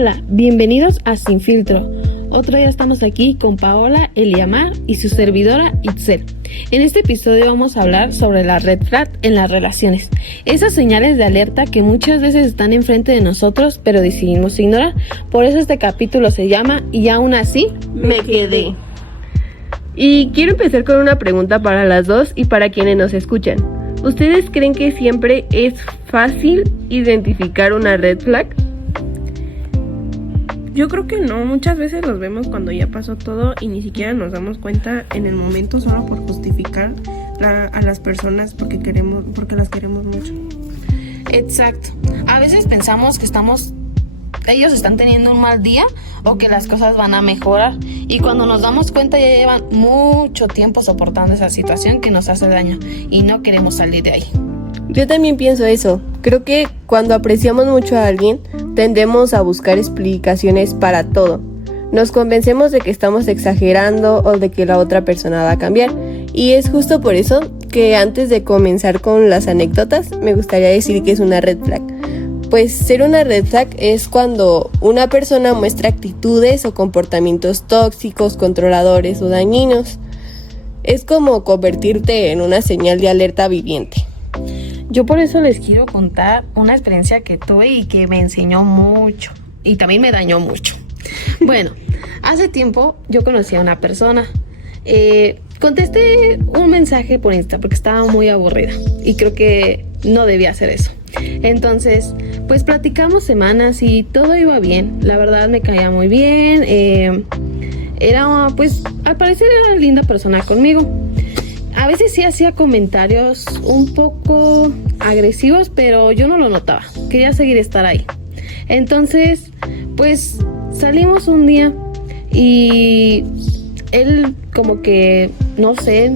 Hola, bienvenidos a Sin Filtro. Otro día estamos aquí con Paola, Eliamar y su servidora Itzel. En este episodio vamos a hablar sobre la red flag en las relaciones. Esas señales de alerta que muchas veces están enfrente de nosotros, pero decidimos ignorar. Por eso este capítulo se llama Y aún así me quedé. Y quiero empezar con una pregunta para las dos y para quienes nos escuchan. ¿Ustedes creen que siempre es fácil identificar una red flag? Yo creo que no, muchas veces los vemos cuando ya pasó todo y ni siquiera nos damos cuenta en el momento solo por justificar a las personas porque las queremos mucho. Exacto. A veces pensamos que ellos están teniendo un mal día o que las cosas van a mejorar, y cuando nos damos cuenta ya llevan mucho tiempo soportando esa situación que nos hace daño y no queremos salir de ahí. Yo también pienso eso. Creo que cuando apreciamos mucho a alguien, tendemos a buscar explicaciones para todo. Nos convencemos de que estamos exagerando o de que la otra persona va a cambiar. Y es justo por eso que antes de comenzar con las anécdotas, me gustaría decir que es una red flag. Pues ser una red flag es cuando una persona muestra actitudes o comportamientos tóxicos, controladores o dañinos. Es como convertirte en una señal de alerta viviente. Yo por eso les quiero contar una experiencia que tuve y que me enseñó mucho y también me dañó mucho. Bueno, hace tiempo yo conocí a una persona. Contesté un mensaje por Insta porque estaba muy aburrida y creo que no debía hacer eso. Entonces, pues platicamos semanas y todo iba bien. La verdad me caía muy bien. Al parecer era linda persona conmigo. A veces sí hacía comentarios un poco agresivos, pero yo no lo notaba. Quería seguir estar ahí. Entonces, pues salimos un día y él como que, no sé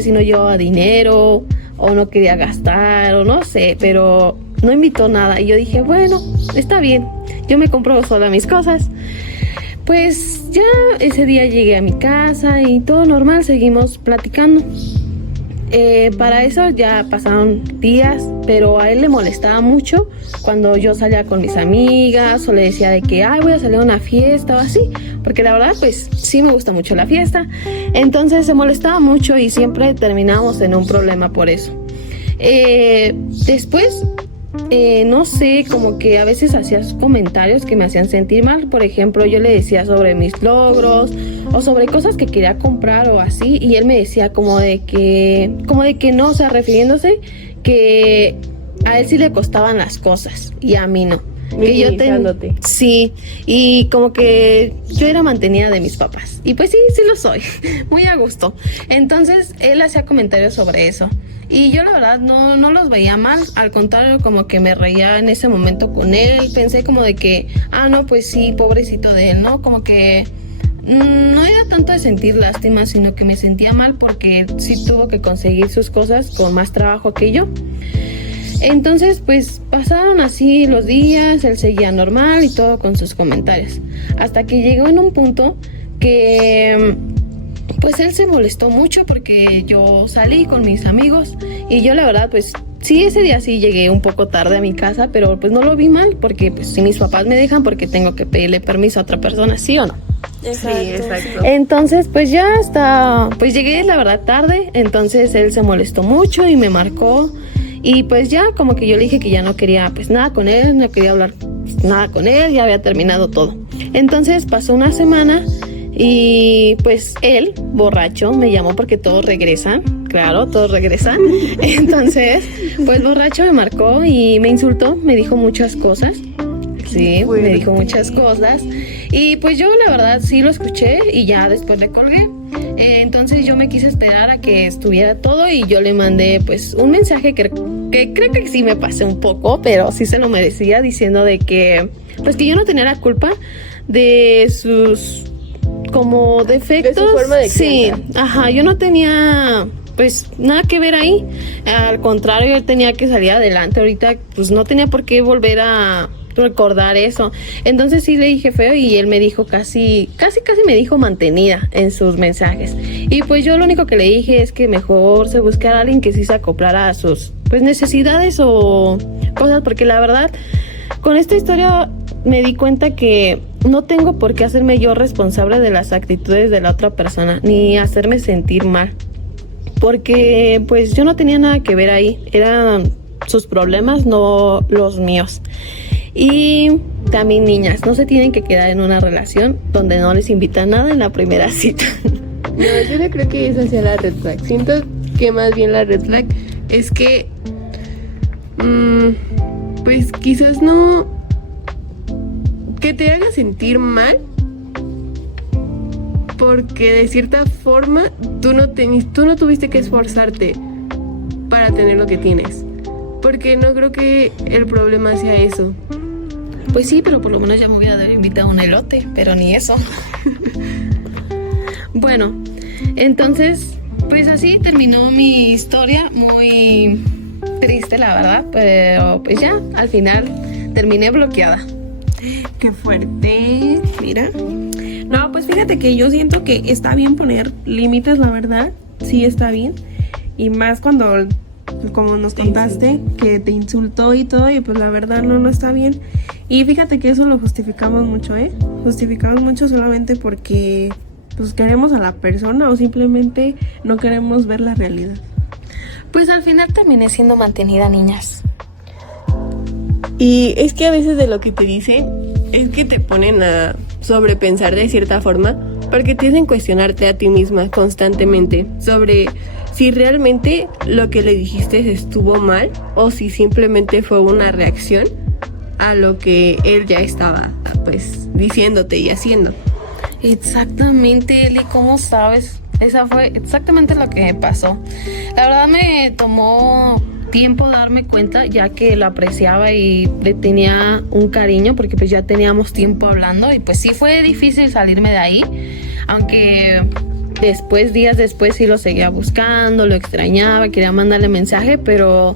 si no llevaba dinero o no quería gastar o no sé, pero no invitó nada. Y yo dije, bueno, está bien, yo me compro sola mis cosas. Pues ya ese día llegué a mi casa y todo normal, seguimos platicando. Para eso ya pasaron días, pero a él le molestaba mucho cuando yo salía con mis amigas o le decía de que voy a salir a una fiesta o así, porque la verdad pues sí me gusta mucho la fiesta. Entonces se molestaba mucho y siempre terminábamos en un problema por eso. Después no sé, como que a veces hacía comentarios que me hacían sentir mal. Por ejemplo, yo le decía sobre mis logros o sobre cosas que quería comprar o así, y él me decía como de que no, o sea, refiriéndose que a él sí le costaban las cosas y a mí no. Minimizándote. Sí, y como que yo era mantenida de mis papás. Y pues sí lo soy, muy a gusto. Entonces él hacía comentarios sobre eso. Y yo la verdad no los veía mal, al contrario, como que me reía en ese momento con él. Pensé como de que, no, pues sí, pobrecito de él, ¿no? Como que no era tanto de sentir lástima, sino que me sentía mal porque sí tuvo que conseguir sus cosas con más trabajo que yo. Entonces, pues pasaron así los días, él seguía normal y todo con sus comentarios. Hasta que llegó en un punto que pues él se molestó mucho porque yo salí con mis amigos y yo la verdad pues sí, ese día sí llegué un poco tarde a mi casa, pero pues no lo vi mal porque pues si mis papás me dejan, porque tengo que pedirle permiso a otra persona, ¿sí o no? Exacto. Sí, exacto. Entonces pues pues llegué la verdad tarde, entonces él se molestó mucho y me marcó. Y pues ya como que yo le dije que ya no quería pues nada con él, no quería hablar nada con él, ya había terminado todo. Entonces pasó una semana y pues él, borracho, me llamó porque todos regresan, claro, todos regresan. Entonces pues borracho me marcó y me insultó, me dijo muchas cosas. Sí, me dijo muchas cosas. Y pues yo la verdad sí lo escuché y ya después le colgué. Entonces yo me quise esperar a que estuviera todo y yo le mandé pues un mensaje que creo que sí me pasé un poco, pero sí se lo merecía, diciendo de que pues que yo no tenía la culpa de sus como defectos. De su forma de sí, crianza. yo no tenía pues nada que ver ahí. Al contrario, él tenía que salir adelante. Ahorita pues no tenía por qué volver a recordar eso. Entonces sí le dije feo y él me dijo casi me dijo mantenida en sus mensajes. Y pues yo lo único que le dije es que mejor se buscara a alguien que sí se acoplara a sus pues necesidades o cosas, porque la verdad con esta historia me di cuenta que no tengo por qué hacerme yo responsable de las actitudes de la otra persona, ni hacerme sentir mal. Porque pues yo no tenía nada que ver ahí, eran sus problemas, no los míos. Y también, niñas, no se tienen que quedar en una relación donde no les invitan nada en la primera cita. No, yo no creo que esa sea la red flag. Siento que más bien la red flag es que pues quizás no, que te haga sentir mal porque de cierta forma tú no tuviste que esforzarte para tener lo que tienes. Porque no creo que el problema sea eso. Pues sí, pero por lo menos ya me hubiera invitado a un elote, pero ni eso. Bueno, entonces, pues así terminó mi historia, muy triste la verdad, pero pues ya, al final terminé bloqueada. Qué fuerte, mira. No, pues fíjate que yo siento que está bien poner límites, la verdad, sí está bien. Y más cuando, como nos contaste, que te insultó y todo, y pues la verdad no está bien. Y fíjate que eso lo justificamos mucho, justificamos mucho solamente porque pues queremos a la persona o simplemente no queremos ver la realidad. Pues al final terminé siendo mantenida, niñas. Y es que a veces de lo que te dicen es que te ponen a sobrepensar de cierta forma, porque te hacen cuestionarte a ti misma constantemente sobre si realmente lo que le dijiste estuvo mal o si simplemente fue una reacción a lo que él ya estaba pues diciéndote y haciendo. Exactamente, Eli, ¿cómo sabes? Esa fue exactamente lo que me pasó. La verdad me tomó tiempo darme cuenta, ya que lo apreciaba y le tenía un cariño, porque pues ya teníamos tiempo hablando y pues sí fue difícil salirme de ahí, aunque días después sí lo seguía buscando, lo extrañaba, quería mandarle mensaje, pero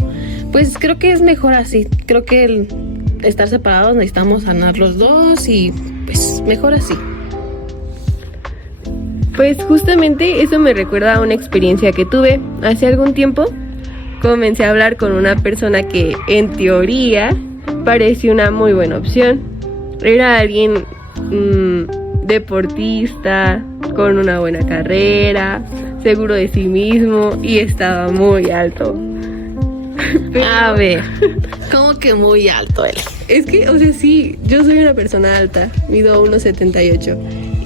pues creo que es mejor así. Creo que el estar separados necesitamos sanar los dos y pues mejor así. Pues justamente eso me recuerda a una experiencia que tuve hace algún tiempo. Comencé a hablar con una persona que en teoría parecía una muy buena opción. Era alguien deportista, con una buena carrera, seguro de sí mismo y estaba muy alto. Pero, a ver, ¿cómo que muy alto él? Es que, o sea, sí, yo soy una persona alta, mido 1.78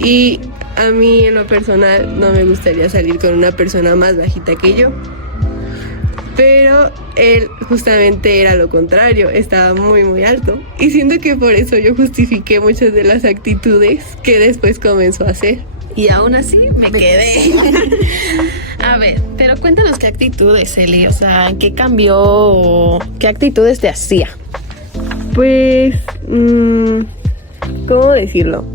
y a mí en lo personal no me gustaría salir con una persona más bajita que yo. Pero él justamente era lo contrario, estaba muy muy alto. Y siento que por eso yo justifiqué muchas de las actitudes que después comenzó a hacer. Y aún así me quedé. A ver, pero cuéntanos qué actitudes, Eli. O sea, ¿qué cambió? ¿Qué actitudes te hacía? Pues, ¿cómo decirlo?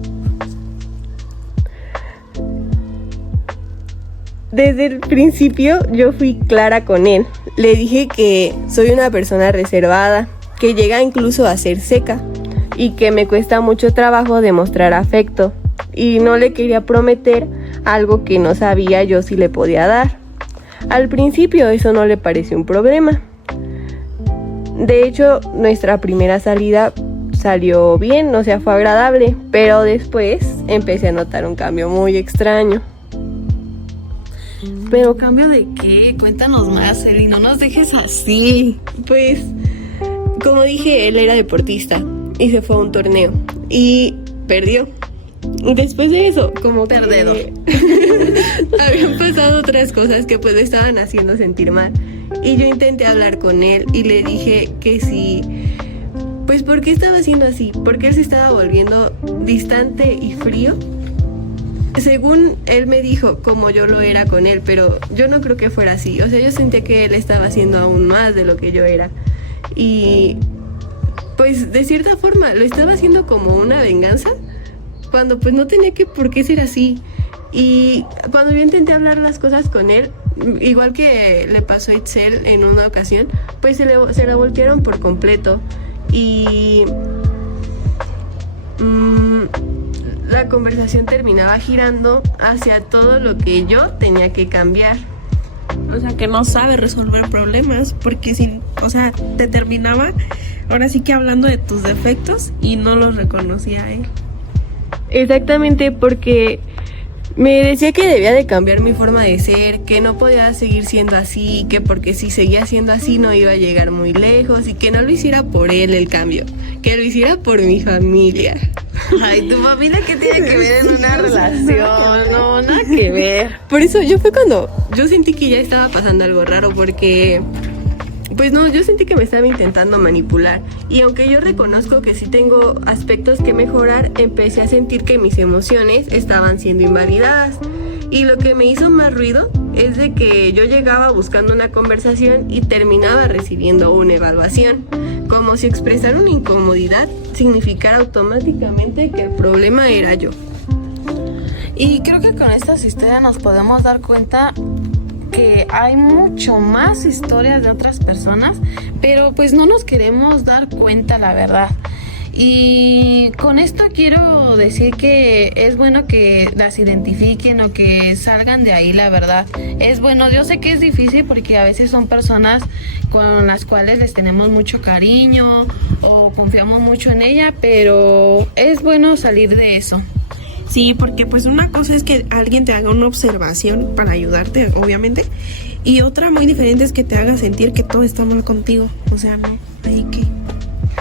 Desde el principio yo fui clara con él. Le dije que soy una persona reservada, que llega incluso a ser seca y que me cuesta mucho trabajo demostrar afecto. Y no le quería prometer algo que no sabía yo si le podía dar. Al principio eso no le pareció un problema. De hecho, nuestra primera salida salió bien, o sea, fue agradable, pero después empecé a notar un cambio muy extraño. ¿Pero cambio de qué? Cuéntanos más, Eli, no nos dejes así. Pues, como dije, él era deportista y se fue a un torneo y perdió. Después de eso, como perdedor, habían pasado otras cosas que pues le estaban haciendo sentir mal. Y yo intenté hablar con él y le dije que sí, pues ¿por qué estaba haciendo así? Porque él se estaba volviendo distante y frío. Según él me dijo, como yo lo era con él, pero yo no creo que fuera así. O sea, yo sentía que él estaba haciendo aún más de lo que yo era. Y pues de cierta forma lo estaba haciendo como una venganza, cuando pues no tenía por qué ser así. Y cuando yo intenté hablar las cosas con él, igual que le pasó a Itzel en una ocasión, pues se la voltearon por completo. Y la conversación terminaba girando hacia todo lo que yo tenía que cambiar. O sea, que no sabe resolver problemas porque te terminaba ahora sí que hablando de tus defectos y no los reconocía él. Exactamente, porque me decía que debía de cambiar mi forma de ser, que no podía seguir siendo así, que porque si seguía siendo así no iba a llegar muy lejos y que no lo hiciera por él el cambio, que lo hiciera por mi familia. Ay, ¿tu familia qué tiene que ver en una relación? No, nada que ver. Por eso fue cuando yo sentí que ya estaba pasando algo raro, porque pues no, yo sentí que me estaba intentando manipular. Y aunque yo reconozco que sí tengo aspectos que mejorar, empecé a sentir que mis emociones estaban siendo invalidadas. Y lo que me hizo más ruido es de que yo llegaba buscando una conversación y terminaba recibiendo una evaluación, como si expresar una incomodidad significara automáticamente que el problema era yo. Y creo que con estas historias nos podemos dar cuenta que hay mucho más historias de otras personas, pero pues no nos queremos dar cuenta, la verdad. Y con esto quiero decir que es bueno que las identifiquen o que salgan de ahí, la verdad. Es bueno, yo sé que es difícil porque a veces son personas con las cuales les tenemos mucho cariño o confiamos mucho en ella, pero es bueno salir de eso. Sí, porque pues una cosa es que alguien te haga una observación para ayudarte, obviamente, y otra muy diferente es que te haga sentir que todo está mal contigo. O sea, no, hay que...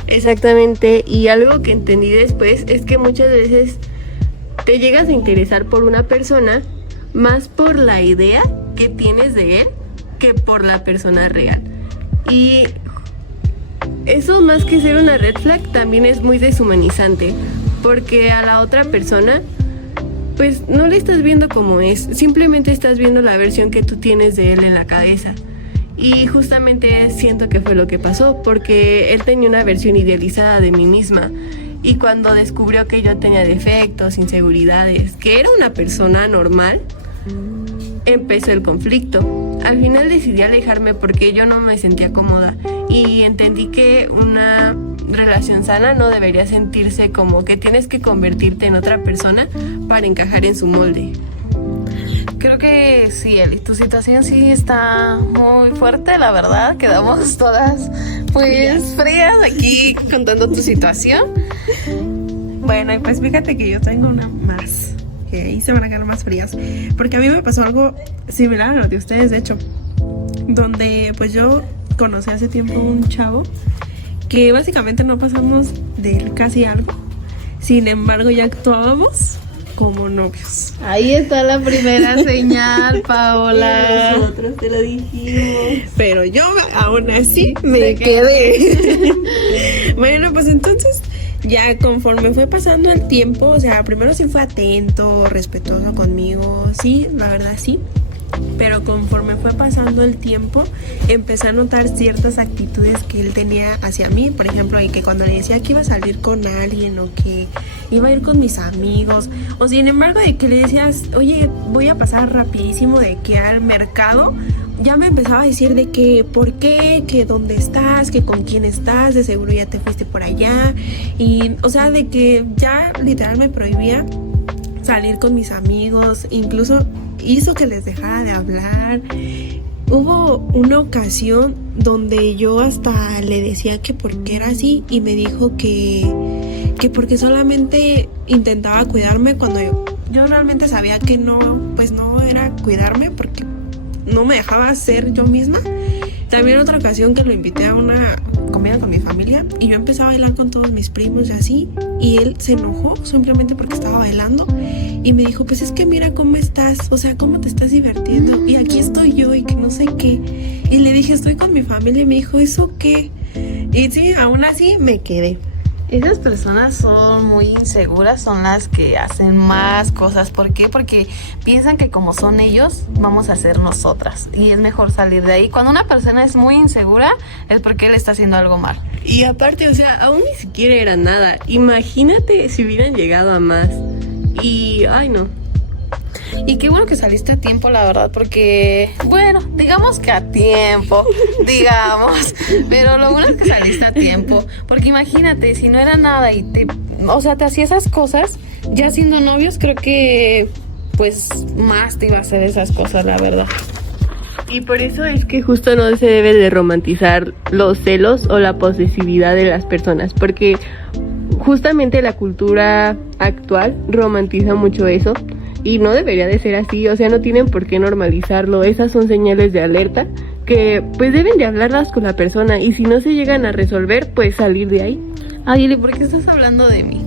Exactamente, y algo que entendí después es que muchas veces te llegas a interesar por una persona más por la idea que tienes de él que por la persona real. Y eso, más que ser una red flag, también es muy deshumanizante, porque a la otra persona pues no le estás viendo como es, simplemente estás viendo la versión que tú tienes de él en la cabeza. Y justamente siento que fue lo que pasó, porque él tenía una versión idealizada de mí misma. Y cuando descubrió que yo tenía defectos, inseguridades, que era una persona normal, empezó el conflicto. Al final decidí alejarme porque yo no me sentía cómoda y entendí que una relación sana no debería sentirse como que tienes que convertirte en otra persona para encajar en su molde. Creo que sí, Eli, tu situación sí está muy fuerte, la verdad. Quedamos todas pues frías aquí contando tu situación. Bueno, y pues fíjate que yo tengo una más, que ahí se van a quedar más frías, porque a mí me pasó algo similar a lo de ustedes, de hecho, donde pues yo conocí hace tiempo a un chavo que básicamente no pasamos de él casi algo, sin embargo ya actuábamos como novios. Ahí está la primera señal, Paola. Nosotros te lo dijimos. Pero yo aún así me quedé. Bueno, pues entonces ya conforme fue pasando el tiempo, o sea, primero sí fue atento, respetuoso conmigo, sí, la verdad sí. Pero conforme fue pasando el tiempo, empecé a notar ciertas actitudes que él tenía hacia mí. Por ejemplo, y que cuando le decía que iba a salir con alguien o que iba a ir con mis amigos, o sin embargo de que le decías, oye, voy a pasar rapidísimo de que al mercado, ya me empezaba a decir de que por qué, que dónde estás, que con quién estás, de seguro ya te fuiste por allá. Y, o sea, de que ya literal me prohibía salir con mis amigos, incluso hizo que les dejara de hablar. Hubo una ocasión donde yo hasta le decía que por qué era así y me dijo que porque solamente intentaba cuidarme cuando yo realmente sabía que no, pues no era cuidarme porque no me dejaba ser yo misma. También otra ocasión que lo invité a una comida con mi familia y yo empecé a bailar con todos mis primos y así, y él se enojó simplemente porque estaba bailando y me dijo, pues es que mira cómo estás, o sea, cómo te estás divirtiendo y aquí estoy yo y que no sé qué. Y le dije, estoy con mi familia, y me dijo, ¿eso qué? Y sí, aún así me quedé. Esas personas son muy inseguras, son las que hacen más cosas. ¿Por qué? Porque piensan que como son ellos, vamos a ser nosotras. Y es mejor salir de ahí. Cuando una persona es muy insegura, es porque él está haciendo algo mal. Y aparte, o sea, aún ni siquiera era nada. Imagínate si hubieran llegado a más. Y, ay no. Y qué bueno que saliste a tiempo, la verdad, porque, bueno, digamos que a tiempo, digamos, pero lo bueno es que saliste a tiempo, porque imagínate, si no era nada y te hacía esas cosas, ya siendo novios, creo que, pues, más te iba a hacer esas cosas, la verdad. Y por eso es que justo no se debe de romantizar los celos o la posesividad de las personas, porque justamente la cultura actual romantiza mucho eso y no debería de ser así, o sea, no tienen por qué normalizarlo. Esas son señales de alerta que pues deben de hablarlas con la persona, y si no se llegan a resolver, pues salir de ahí. Ay, Eli, ¿por qué estás hablando de mí?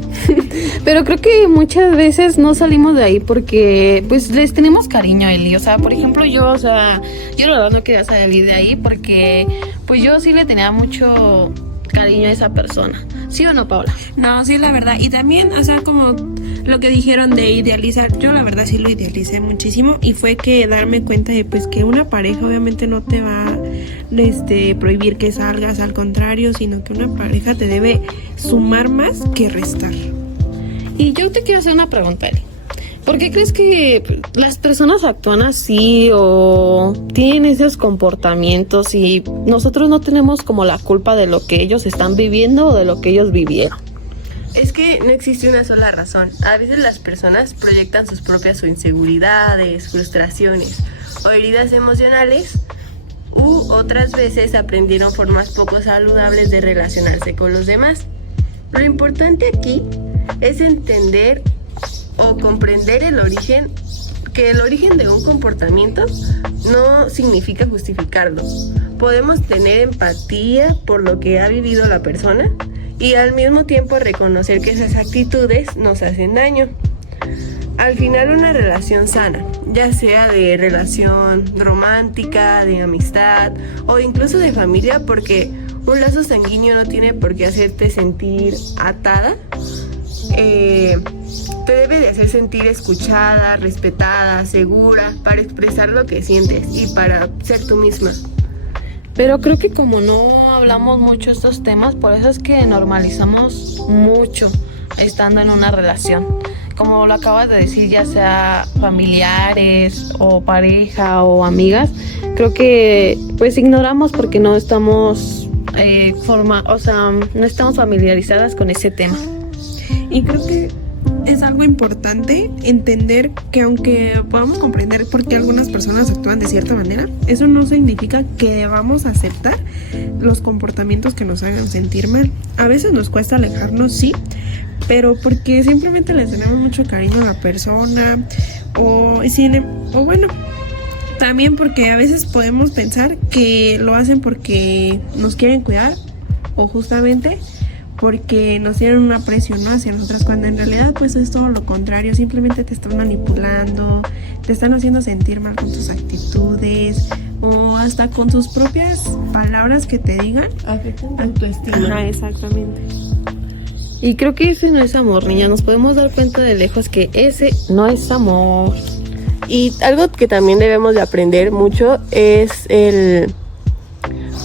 Pero creo que muchas veces no salimos de ahí porque pues les tenemos cariño a Eli. O sea, por ejemplo, yo la verdad no quería salir de ahí porque pues yo sí le tenía mucho cariño a esa persona. ¿Sí o no, Paula? No, sí, la verdad. Y también, o sea, como lo que dijeron de idealizar, yo la verdad sí lo idealicé muchísimo, y fue que darme cuenta de pues que una pareja obviamente no te va a prohibir que salgas, al contrario, sino que una pareja te debe sumar más que restar. Y yo te quiero hacer una pregunta, Eli. ¿Por qué crees que las personas actúan así o tienen esos comportamientos y nosotros no tenemos como la culpa de lo que ellos están viviendo o de lo que ellos vivieron? Es que no existe una sola razón. A veces las personas proyectan sus propias inseguridades, frustraciones o heridas emocionales, u otras veces aprendieron formas poco saludables de relacionarse con los demás. Lo importante aquí es entender o comprender el origen de un comportamiento no significa justificarlo. Podemos tener empatía por lo que ha vivido la persona y al mismo tiempo reconocer que esas actitudes nos hacen daño. Al final, una relación sana, ya sea de relación romántica, de amistad o incluso de familia, porque un lazo sanguíneo no tiene por qué hacerte sentir atada, te debe de hacer sentir escuchada, respetada, segura, para expresar lo que sientes y para ser tú misma. Pero creo que como no hablamos mucho estos temas, por eso es que normalizamos mucho estando en una relación. Como lo acabas de decir, ya sea familiares o pareja o amigas, creo que pues ignoramos porque no estamos no estamos familiarizadas con ese tema. Y creo que es algo importante entender que aunque podamos comprender por qué algunas personas actúan de cierta manera, eso no significa que debamos aceptar los comportamientos que nos hagan sentir mal. A veces nos cuesta alejarnos, sí, pero porque simplemente les tenemos mucho cariño a la persona, o bueno, también porque a veces podemos pensar que lo hacen porque nos quieren cuidar o justamente porque nos tienen un aprecio, ¿no?, hacia nosotras, cuando en realidad pues es todo lo contrario. Simplemente te están manipulando, te están haciendo sentir mal con tus actitudes o hasta con sus propias palabras que te digan. Afectan tu autoestima. Ajá, exactamente. Y creo que ese no es amor, niña. Nos podemos dar cuenta de lejos que ese no es amor. Y algo que también debemos de aprender mucho es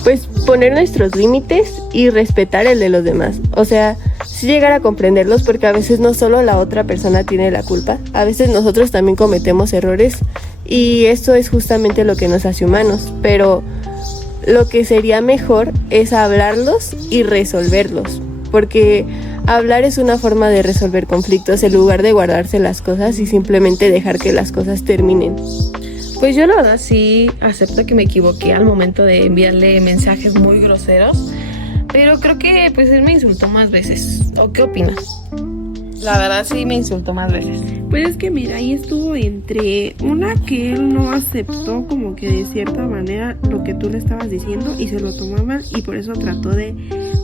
pues poner nuestros límites y respetar el de los demás. O sea, sí llegar a comprenderlos, porque a veces no solo la otra persona tiene la culpa, a veces nosotros también cometemos errores y esto es justamente lo que nos hace humanos. Pero lo que sería mejor es hablarlos y resolverlos, porque hablar es una forma de resolver conflictos en lugar de guardarse las cosas y simplemente dejar que las cosas terminen. Pues yo la verdad sí acepto que me equivoqué al momento de enviarle mensajes muy groseros, pero creo que pues él me insultó más veces. ¿O qué opinas? La verdad sí me insultó más veces. Pues es que mira, ahí estuvo entre una que él no aceptó como que de cierta manera lo que tú le estabas diciendo y se lo tomó mal, y por eso trató de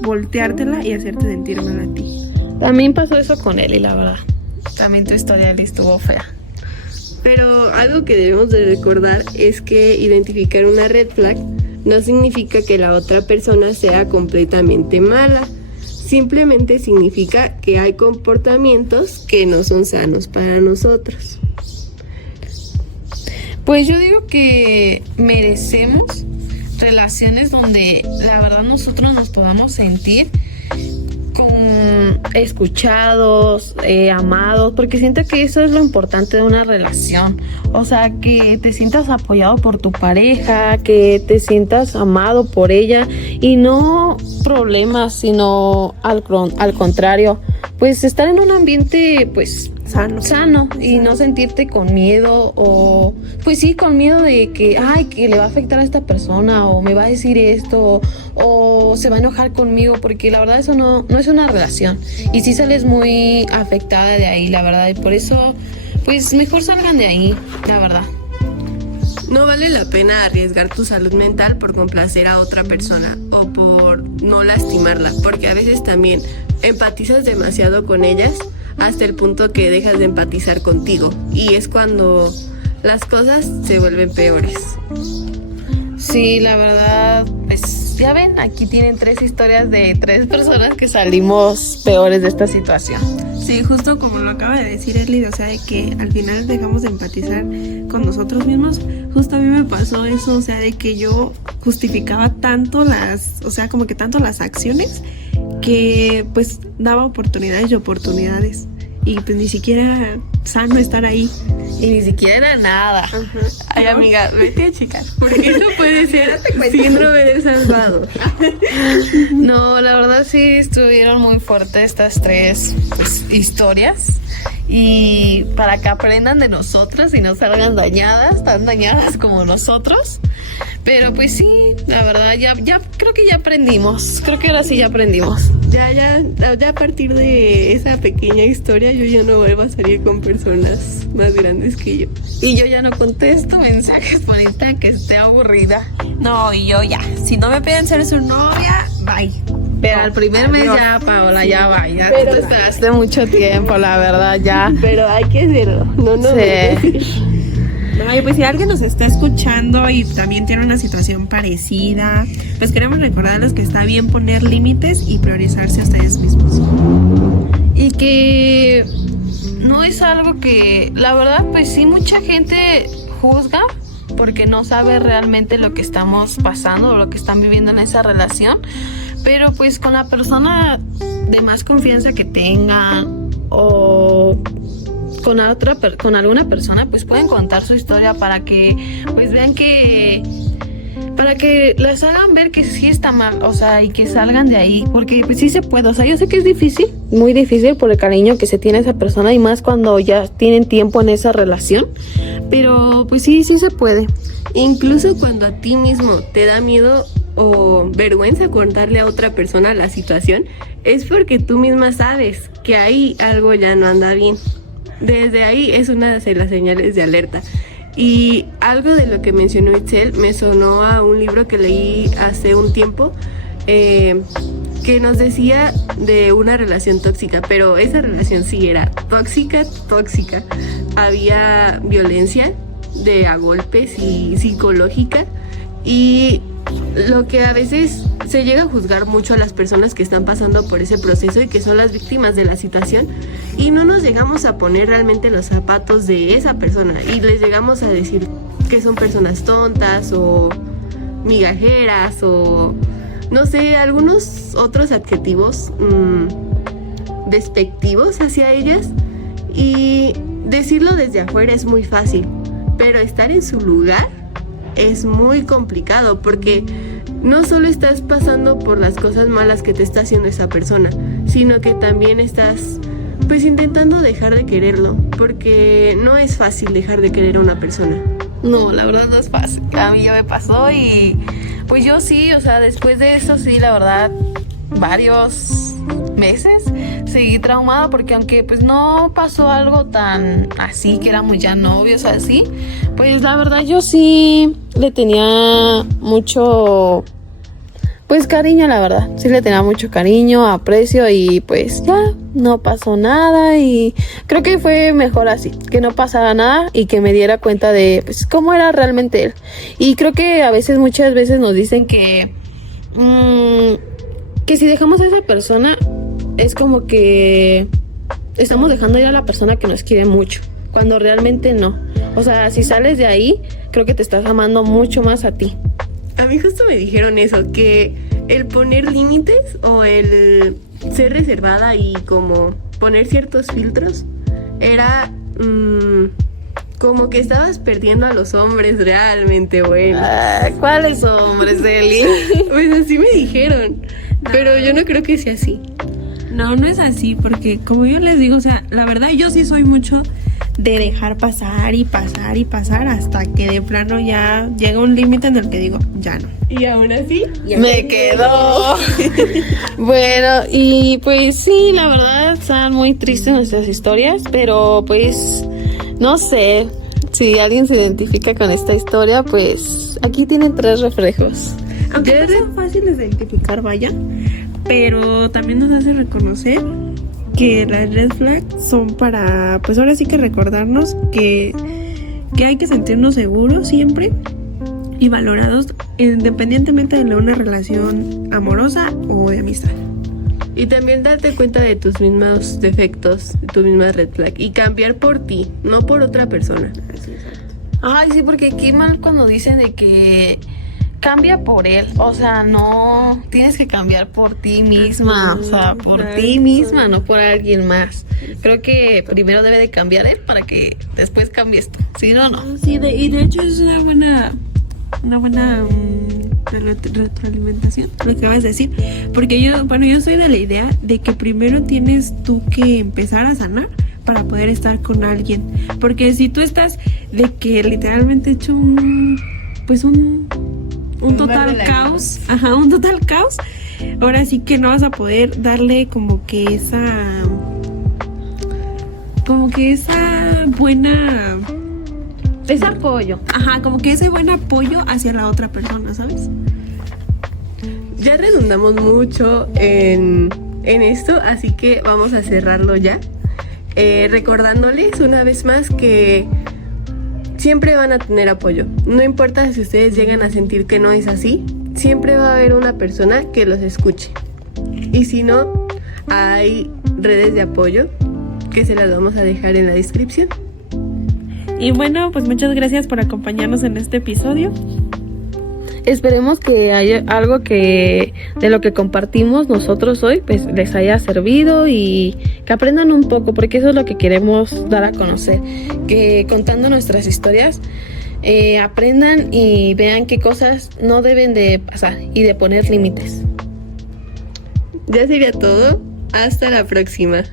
volteártela y hacerte sentir mal a ti. También pasó eso con él y la verdad, también tu historia él estuvo fea. Pero algo que debemos de recordar es que identificar una red flag no significa que la otra persona sea completamente mala. Simplemente significa que hay comportamientos que no son sanos para nosotros. Pues yo digo que merecemos relaciones donde la verdad nosotros nos podamos sentir escuchados, amados, porque siento que eso es lo importante de una relación. O sea, que te sientas apoyado por tu pareja, que te sientas amado por ella y no problemas, sino al contrario, pues estar en un ambiente pues sano y no sentirte con miedo o pues sí, con miedo de que que le va a afectar a esta persona o me va a decir esto o se va a enojar conmigo, porque la verdad eso no es una relación y sí sales muy afectada de ahí, la verdad, y por eso pues mejor salgan de ahí, la verdad. No vale la pena arriesgar tu salud mental por complacer a otra persona o por no lastimarla, porque a veces también empatizas demasiado con ellas hasta el punto que dejas de empatizar contigo y es cuando las cosas se vuelven peores. Sí, la verdad, pues ya ven, aquí tienen 3 historias de 3 personas que salimos peores de esta situación. Sí, justo como lo acaba de decir Erly, o sea, de que al final dejamos de empatizar con nosotros mismos. Justo a mí me pasó eso, o sea, de que yo justificaba tanto como que tanto las acciones que pues daba oportunidades y oportunidades. Y pues ni siquiera sano estar ahí. Y ni siquiera nada. Ajá. Ay, amiga, vete a checar, porque eso puede ser síndrome de salvado. No, la verdad sí estuvieron muy fuertes estas 3 pues, historias. Y para que aprendan de nosotras y no salgan dañadas, tan dañadas como nosotros. Pero pues sí, la verdad, ya creo que ya aprendimos. Creo que ahora sí ya aprendimos. Ya a partir de esa pequeña historia yo ya no vuelvo a salir con personas más grandes que yo. Y yo ya no contesto mensajes por Instagram que esté aburrida. No, y yo ya. Si no me piden ser su novia, bye. Pero al primer mes ya, Paola, ya va. Ya te esperaste mucho tiempo, la verdad, ya. Pero hay que hacerlo. No. Sí. No, y pues si alguien nos está escuchando y también tiene una situación parecida, pues queremos recordarles que está bien poner límites y priorizarse a ustedes mismos. Y que no es algo que, la verdad, pues sí, mucha gente juzga porque no sabe realmente lo que estamos pasando o lo que están viviendo en esa relación. Pero pues con la persona de más confianza que tengan o con alguna persona, pues pueden contar su historia para que pues vean para que les hagan ver que sí está mal, o sea, y que salgan de ahí, porque pues sí se puede, o sea, yo sé que es difícil, muy difícil por el cariño que se tiene a esa persona y más cuando ya tienen tiempo en esa relación, pero pues sí se puede. Incluso cuando a ti mismo te da miedo o vergüenza contarle a otra persona la situación, es porque tú misma sabes que ahí algo ya no anda bien. Desde ahí es una de las señales de alerta. Y algo de lo que mencionó Itzel me sonó a un libro que leí hace un tiempo que nos decía de una relación tóxica, pero esa relación sí era tóxica. Había violencia a golpes y psicológica, y lo que a veces se llega a juzgar mucho a las personas que están pasando por ese proceso y que son las víctimas de la situación, y no nos llegamos a poner realmente en los zapatos de esa persona y les llegamos a decir que son personas tontas o migajeras o no sé, algunos otros adjetivos despectivos hacia ellas, y decirlo desde afuera es muy fácil, pero estar en su lugar es muy complicado, porque no solo estás pasando por las cosas malas que te está haciendo esa persona, sino que también estás pues intentando dejar de quererlo, porque no es fácil dejar de querer a una persona. No, la verdad no es fácil. A mí ya me pasó y pues yo sí, o sea, después de eso sí, la verdad, varios meses seguí traumada, porque aunque pues no pasó algo tan así, que éramos ya novios así, pues la verdad yo sí le tenía mucho pues cariño, la verdad, sí le tenía mucho cariño, aprecio, y pues ya no pasó nada, y creo que fue mejor así, que no pasara nada y que me diera cuenta de pues cómo era realmente él. Y creo que muchas veces nos dicen que si dejamos a esa persona es como que estamos dejando ir a la persona que nos quiere mucho, cuando realmente no. O sea, si sales de ahí, creo que te estás amando mucho más a ti. A mí justo me dijeron eso, que el poner límites o el ser reservada y como poner ciertos filtros era como que estabas perdiendo a los hombres realmente buenos. ¿Cuáles hombres, Eli? Pues así me dijeron, pero yo no creo que sea así. No, no es así, porque como yo les digo, o sea, la verdad yo sí soy mucho de dejar pasar y pasar y pasar hasta que de plano ya llega un límite en el que digo, ya no. Y aún así, Me quedó. Bueno, y pues sí, la verdad están muy tristes nuestras historias, pero pues no sé si alguien se identifica con esta historia, pues aquí tienen 3 reflejos. Aunque no son fáciles de identificar, vaya, pero también nos hace reconocer que las red flags son para, pues ahora sí que recordarnos que hay que sentirnos seguros siempre y valorados independientemente de una relación amorosa o de amistad. y también darte cuenta de tus mismos defectos, de tu misma red flag y cambiar por ti, no por otra persona. Ay, sí, porque qué mal cuando dicen de que cambia por él, o sea, no, tienes que cambiar por ti misma, o sea, por ti misma, no por alguien más. Creo que primero debe de cambiar él para que después cambies tú, si no, no. Sí, y de hecho es una buena retroalimentación, lo que vas a decir, porque yo soy de la idea de que primero tienes tú que empezar a sanar para poder estar con alguien, porque si tú estás de que literalmente hecho un total caos, un total caos, ahora sí que no vas a poder darle como que esa buena, Es apoyo. como que ese buen apoyo hacia la otra persona, ¿sabes? Ya redundamos mucho en esto, así que vamos a cerrarlo ya. Recordándoles una vez más que siempre van a tener apoyo. No importa si ustedes llegan a sentir que no es así, siempre va a haber una persona que los escuche. Y si no, hay redes de apoyo que se las vamos a dejar en la descripción. Y bueno, pues muchas gracias por acompañarnos en este episodio. Esperemos que haya algo que de lo que compartimos nosotros hoy pues les haya servido y que aprendan un poco, porque eso es lo que queremos dar a conocer, que contando nuestras historias aprendan y vean qué cosas no deben de pasar y de poner límites. Ya sería todo. Hasta la próxima.